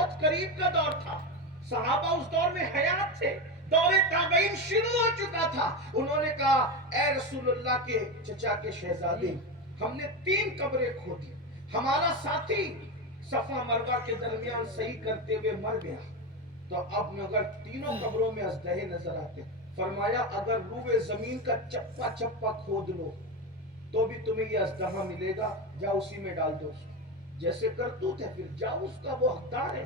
بہت قریب کا دور تھا، صحابہ اس دور میں حیات تھے، دور تابعین شروع ہو چکا تھا. انہوں نے کہا اے رسول اللہ کے چچا کے شہزادے، ہم نے 3 قبریں کھودی، ہمارا ساتھی صفا مروہ کے درمیان صحیح کرتے ہوئے مر گیا، تو اب مگر تینوں قبروں میں ازدہے نظر آتے. فرمایا اگر روئے زمین کا چپا چپا کھود لو تو بھی تمہیں یہ ازدہا ملے گا، جا اسی میں ڈال دو اس کو. جیسے کرتوت ہے پھر جاؤ، اس کا وہ حقدار ہے.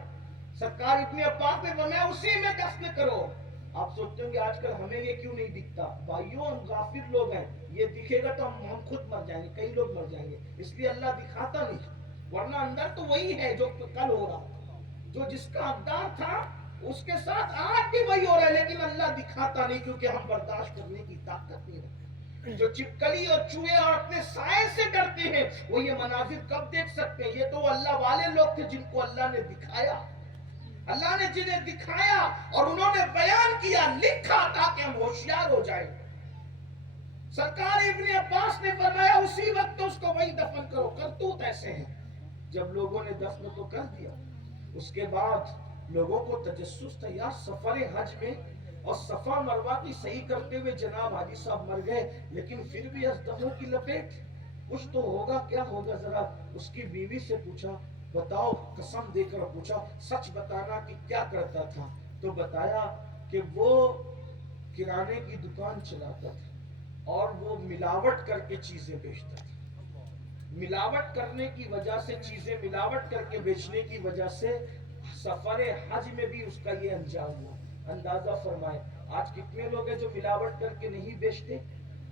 سرکار ابن عباس نے فرمایا اسی میں دفن کرو. آپ سوچتے ہوں گے آج کل ہمیں یہ کیوں نہیں دکھتا؟ بھائیوں ہم غافل لوگ ہیں، یہ دکھے گا تو ہم خود مر جائیں گے، کئی لوگ مر جائیں گے، اس لیے اللہ دکھاتا نہیں. ورنہ اندر تو وہی ہے جو کل ہو رہا تھا، جو جس کا حقدار تھا اس کے ساتھ آج بھی وہی ہو رہا ہے، لیکن اللہ دکھاتا نہیں کیونکہ ہم برداشت کرنے کی طاقت نہیں رکھتے. جو چپکلی اور چوہے اور اپنے سائے سے ڈرتے ہیں وہ یہ مناظر کب دیکھ سکتے ہیں؟ یہ تو اللہ والے لوگ تھے جن کو اللہ نے دکھایا، اللہ نے جنہیں دکھایا اور انہوں نے بیان کیا، لکھا تاکہ ہم ہوشیار ہو جائیں. سرکار ابن عباس نے فرمایا اسی وقت اس کو وہی دفن کرو. کرتوت ایسے ہیں. جب لوگوں نے دفن تو کر دیا، اس کے بعد لوگوں کو تجسس تھا یار سفر حج میں اور صفا مروہ کی صحیح کرتے ہوئے جناب حاجی صاحب مر گئے، لیکن پھر بھی ازدہوں کی لپیٹ، کچھ تو ہوگا، کیا ہوگا؟ ذرا اس کی بیوی سے پوچھا، بتاؤ، قسم دے کر پوچھا سچ بتانا کہ کیا کرتا تھا؟ تو بتایا کہ وہ کرانے کی دکان چلاتا تھا اور وہ ملاوٹ کر کے چیزیں بیچتا تھا. ملاوٹ کرنے کی وجہ سے، چیزیں ملاوٹ کر کے بیچنے کی وجہ سے سفر حج میں بھی اس کا یہ انجام ہوا. اندازہ فرمائے آج کتنے لوگ ہیں جو ملاوٹ کر کے نہیں بیچتے؟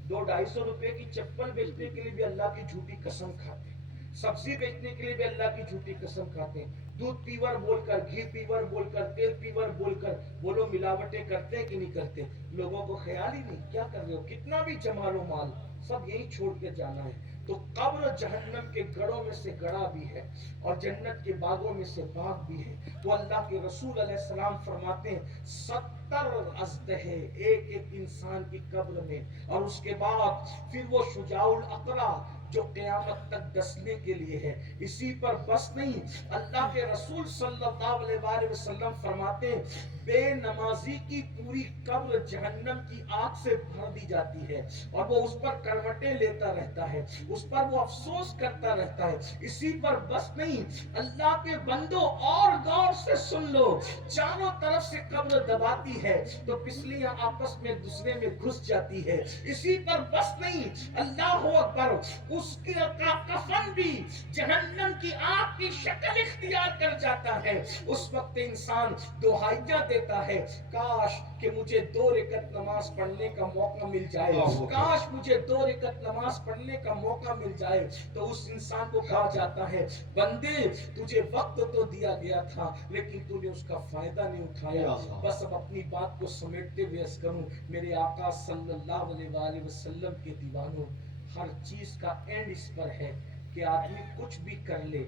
200-250 روپے کی چپل بیچنے کے لیے بھی اللہ کی جھوٹی قسم کھاتے ہیں، سبزی بیچنے کے لیے بھی اللہ کی جھوٹی قسم کھاتے ہیں. دودھ پیور بول کر، گھی پیور بول کر، تیل پیور بول کر وہ لوگ ملاوٹیں کرتے ہیں کہ نہیں کرتے؟ لوگوں کو خیال ہی نہیں. کیا کر رہے ہو؟ کتنا بھی جمال و مال سب یہی چھوڑ کے جانا ہے. تو قبر جہنم کے گڑوں میں سے گڑا بھی ہے اور جنت کے باغوں میں سے باغ بھی ہے. تو اللہ کے رسول علیہ السلام فرماتے ہیں 70 ازدہے ایک ایک انسان کی قبر میں، اور اس کے بعد پھر وہ شجاع الاقرا جو قیامت تک ڈسنے کے لیے ہے. اسی پر بس نہیں، اللہ کے رسول صلی اللہ علیہ وسلم فرماتے ہیں بے نمازی کی پوری قبر جہنم کی آگ سے بھر دی جاتی ہے اور وہ اس پر کروٹیں لیتا رہتا ہے، اس پر وہ افسوس کرتا رہتا ہے. اسی پر بس نہیں، اللہ کے بندوں اور غور سے سن لو، چاروں طرف سے قبر دباتی ہے تو پسلیاں آپس میں دوسرے میں گھس جاتی ہے. اسی پر بس نہیں، اللہ اکبر، اس کا کفن بھی جہنم کی آگ کی شکل اختیار کر جاتا ہے. اس وقت انسان دعائیاں دیتا ہے کاش کہ مجھے 2 رکعت نماز پڑھنے کا موقع مل جائے، کاش مجھے 2 رکعت نماز پڑھنے کا موقع مل جائے. تو اس انسان کو کہا جاتا ہے بندے تجھے وقت تو دیا گیا تھا لیکن تو نے اس کا فائدہ نہیں اٹھایا. بس اب اپنی بات کو سمیٹتے ہوئے عرض کروں، میرے آقا صلی اللہ علیہ وسلم کے دیوانوں، ہر چیز کا اینڈ اس پر ہے کہ آدمی کچھ بھی کر لے،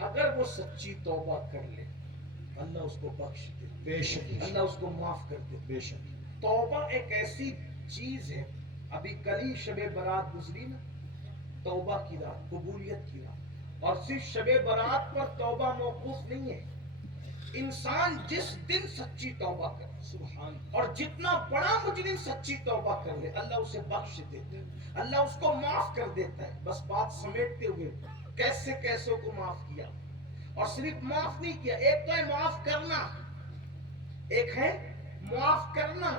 اگر وہ سچی توبہ کر لے اللہ اس کو بخش دے، بے شک اللہ اس کو معاف کر دے. بے شک توبہ ایک ایسی چیز ہے. ابھی کل ہی شب برات گزری نا، توبہ کی رات، قبولیت کی رات. اور صرف شب برات پر توبہ موقوف نہیں ہے، انسان جس دن سچی توبہ کرے سبحان، اور جتنا بڑا مجرم سچی توبہ کر لے اللہ اسے بخش دیتا ہے، اللہ اس کو معاف کر دیتا ہے. بس بات سمیٹتے ہوئے کیسے کیسوں کو معاف کیا، اور صرف معاف نہیں کیا. ایک تو ہے معاف کرنا، ایک ہے معاف کرنا،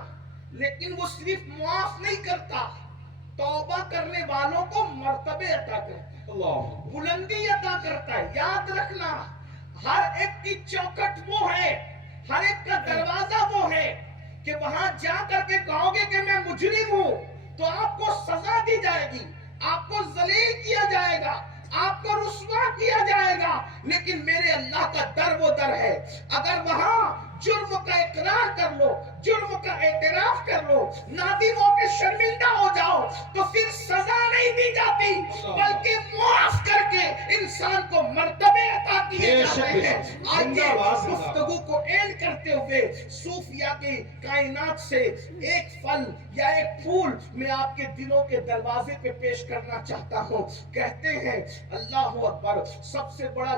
لیکن وہ صرف معاف نہیں کرتا، توبہ کرنے والوں کو مرتبے عطا کرتا ہے، اللہ بلندی عطا کرتا ہے. یاد رکھنا ہر ایک کی چوکھٹ وہ ہے، ہر ایک کا دروازہ وہ ہے کہ وہاں جا کر کے کہو گے کہ میں مجرم ہوں تو آپ کو سزا دی جائے گی، آپ کو ذلیل کیا جائے گا، آپ کو رسوا کیا جائے گا. لیکن میرے اللہ کا در وہ در ہے، اگر وہاں جرم کا اقرار کر لو، جرم کا اعتراف کر لو، نادم ہو کے شرمندہ ہو جاؤ تو پھر سزا نہیں دی جاتی بلکہ معاف کر کے انسان کو مرتبے عطا کیے جاتے ہیں. آج گفتگو کو اینڈ کرتے ہوئے صوفیہ کی کائنات سے ایک پھل یا ایک پھول میں آپ کے دلوں کے دروازے پہ پیش کرنا چاہتا ہوں. کہتے ہیں اللہ اکبر، سب سے بڑا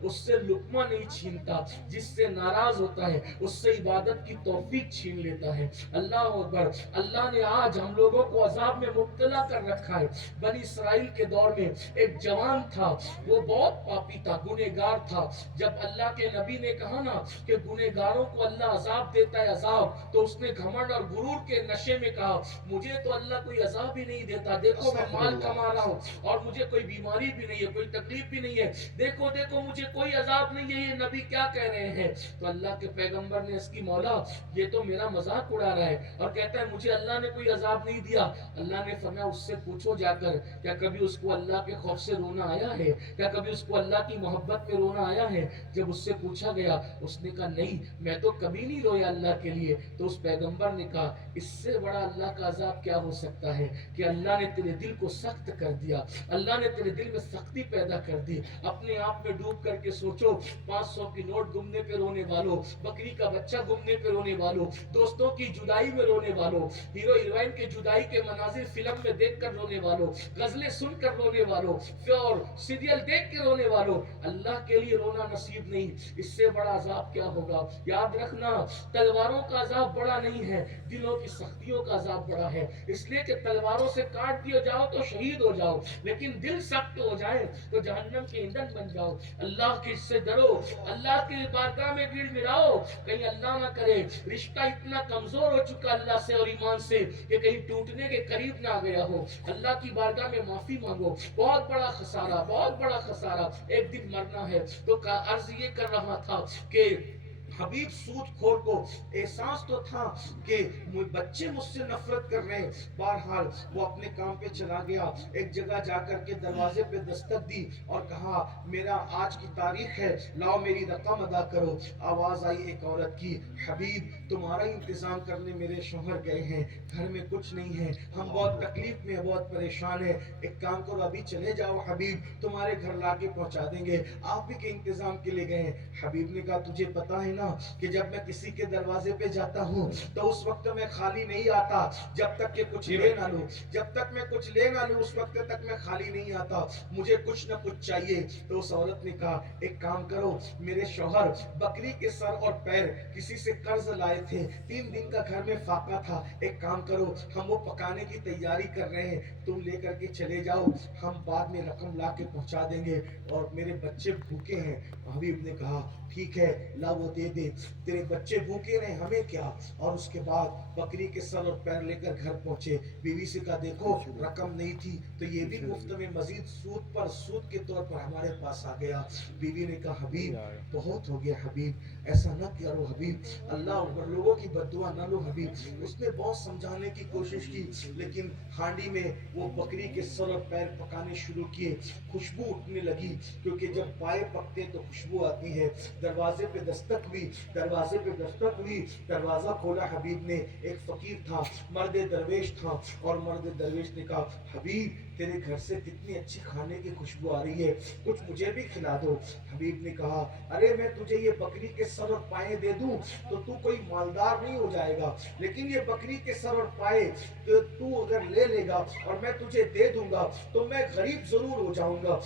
اس سے لقمہ نہیں چھینتا، جس سے ناراض ہوتا ہے اس سے عبادت کی توفیق چھین لیتا ہے۔ اللہ اکبر۔ اللہ نے آج ہم لوگوں کو عذاب میں مبتلا کر رکھا ہے۔ بنی اسرائیل کے دور میں ایک جوان تھا، وہ بہت پاپی تھا، گنہگار تھا۔ جب اللہ کے نبی نے کہا نا کہ گنہگاروں کو اللہ عذاب دیتا ہے عذاب، تو اس نے گھمنڈ اور غرور کے نشے میں کہا مجھے تو اللہ کوئی عذاب ہی نہیں دیتا، دیکھو میں مال کما رہا ہوں اور مجھے کوئی بیماری بھی نہیں ہے، کوئی تکلیف بھی نہیں ہے، دیکھو دیکھو مجھے کوئی عذاب نہیں ہے، یہ نبی کیا کہہ رہے ہیں؟ تو اللہ کے پیغمبر نے اس کی مولا یہ تو میرا مذاق اڑا رہا ہے اور کہتا ہے مجھے اللہ نے کوئی عذاب نہیں دیا۔ اللہ نے فرمایا اس سے پوچھو جا کر کیا کبھی اس کو اللہ کے خوف سے رونا آیا ہے؟ کیا کبھی اس کو اللہ کی محبت میں رونا آیا ہے؟ جب اس سے پوچھا گیا اس نے کہا نہیں میں تو کبھی نہیں رویا اللہ کے لیے۔ تو اس پیغمبر نے کہا اس سے بڑا اللہ کا عذاب کیا ہو سکتا ہے کہ اللہ نے تیرے دل کو سخت کر دیا، اللہ نے تیرے دل میں سختی پیدا کر دی۔ اپنے آپ میں ڈوب کر کے سوچو، 500 کی نوٹ گمنے پہ رونے والوں، بکری کا بچہ گمنے پہ رونے والوں، دوستوں کی جدائی میں رونے والوں، ہیرو ہیروئن کی جدائی کے مناظر فلم میں دیکھ کر رونے والوں، غزلیں سن کر رونے والوں اور سیریل دیکھ کے رونے والوں، اللہ کے لیے رونا نصیب نہیں، اس سے بڑا عذاب کیا ہوگا؟ یاد رکھنا تلواروں کا عذاب بڑا نہیں ہے، دلوں کی سختیوں کا عذاب بڑا ہے۔ اس لیے کہ تلواروں سے کاٹ دیے جاؤ تو شہید ہو جاؤ، لیکن دل سخت ہو جائے تو جہنم کے ایندھن بن جاؤ۔ اللہ کی سے ڈرو، اللہ کی بارگاہ میں گڑ گڑاؤ، کہیں اللہ نہ کرے رشتہ اتنا کمزور ہو چکا اللہ سے اور ایمان سے کہ کہیں ٹوٹنے کے قریب نہ آ گیا ہو۔ اللہ کی بارگاہ میں معافی مانگو، بہت بڑا خسارہ، بہت بڑا خسارہ، ایک دن مرنا ہے۔ تو عرض یہ کر رہا تھا کہ حبیب سود خور کو احساس تو تھا کہ بچے مجھ سے نفرت کر رہے ہیں، بہرحال وہ اپنے کام پہ چلا گیا، ایک جگہ جا کر کے دروازے پہ دستک دی اور کہا میرا آج کی تاریخ ہے، لاؤ میری رقم ادا کرو۔ آواز آئی ایک عورت کی، حبیب تمہارا انتظام کرنے میرے شوہر گئے ہیں، گھر میں کچھ نہیں ہے، ہم بہت تکلیف میں بہت پریشان ہیں، ایک کام کرو ابھی چلے جاؤ حبیب، تمہارے گھر لا کے پہنچا دیں گے، آپ بھی کے انتظام کے لیے گئے ہیں۔ حبیب نے کہا تجھے پتا ہے نا کہ جب میں کسی کے دروازے پہ جاتا ہوں تو اس وقت میں خالی نہیں آتا جب تک کہ کچھ لے نہ لوں، جب تک میں کچھ لے نہ لوں اس وقت تک میں خالی نہیں آتا، مجھے کچھ نہ کچھ چاہیے۔ تو اس عورت نے کہا ایک کام کرو، میرے شوہر بکری کے سر اور پیر کسی سے قرض لائے تھے، 3 دن کا گھر میں فاقہ تھا، ایک کام کرو ہم وہ پکانے کی تیاری کر رہے ہیں، تم لے کر کے چلے جاؤ، ہم بعد میں رقم لا کے پہنچا دیں گے، اور میرے بچے بھوکے ہیں۔ حبیب نے کہا ٹھیک ہے لا وہ دے دے، تیرے بچے بھوکے رہے ہمیں کیا۔ اور اس کے بعد بکری کے سر اور پیر لے کر گھر پہنچے، بیوی سے کہا دیکھو رقم نہیں تھی تو یہ بھی مفت میں مزید سود پر سود کے طور پر ہمارے پاس آ گیا۔ بیوی نے کہا حبیب بہت ہو گیا حبیب، ایسا نہ کرو حبیب، اللہ اوپر لوگوں کی بددعا نہ لو حبیب۔ اس نے بہت سمجھانے کی کوشش کی لیکن ہانڈی میں وہ بکری کے سر اور پیر پکانے شروع کیے، خوشبو اٹھنے لگی، کیونکہ جب پائے پکتے تو خوشبو آتی ہے۔ دروازے پہ دستک ہوئی، دروازے پہ دستک ہوئی، دروازہ کھولا حبیب نے، ایک فقیر تھا، مرد درویش تھا، اور مرد درویش نے کہا حبیب تیرے گھر سے کتنی اچھی کھانے کی خوشبو آ رہی ہے، کچھ مجھے بھی کھلا دو۔ حبیب نے کہا ارے میں تجھے یہ بکری کے سر اور پائے دے دوں تو تو کوئی مالدار نہیں ہو جائے گا، لیکن یہ بکری کے سر اور پائے تو اگر لے لے گا اور میں تجھے دے دوں گا تو میں غریب ضرور ہو جاؤں گا،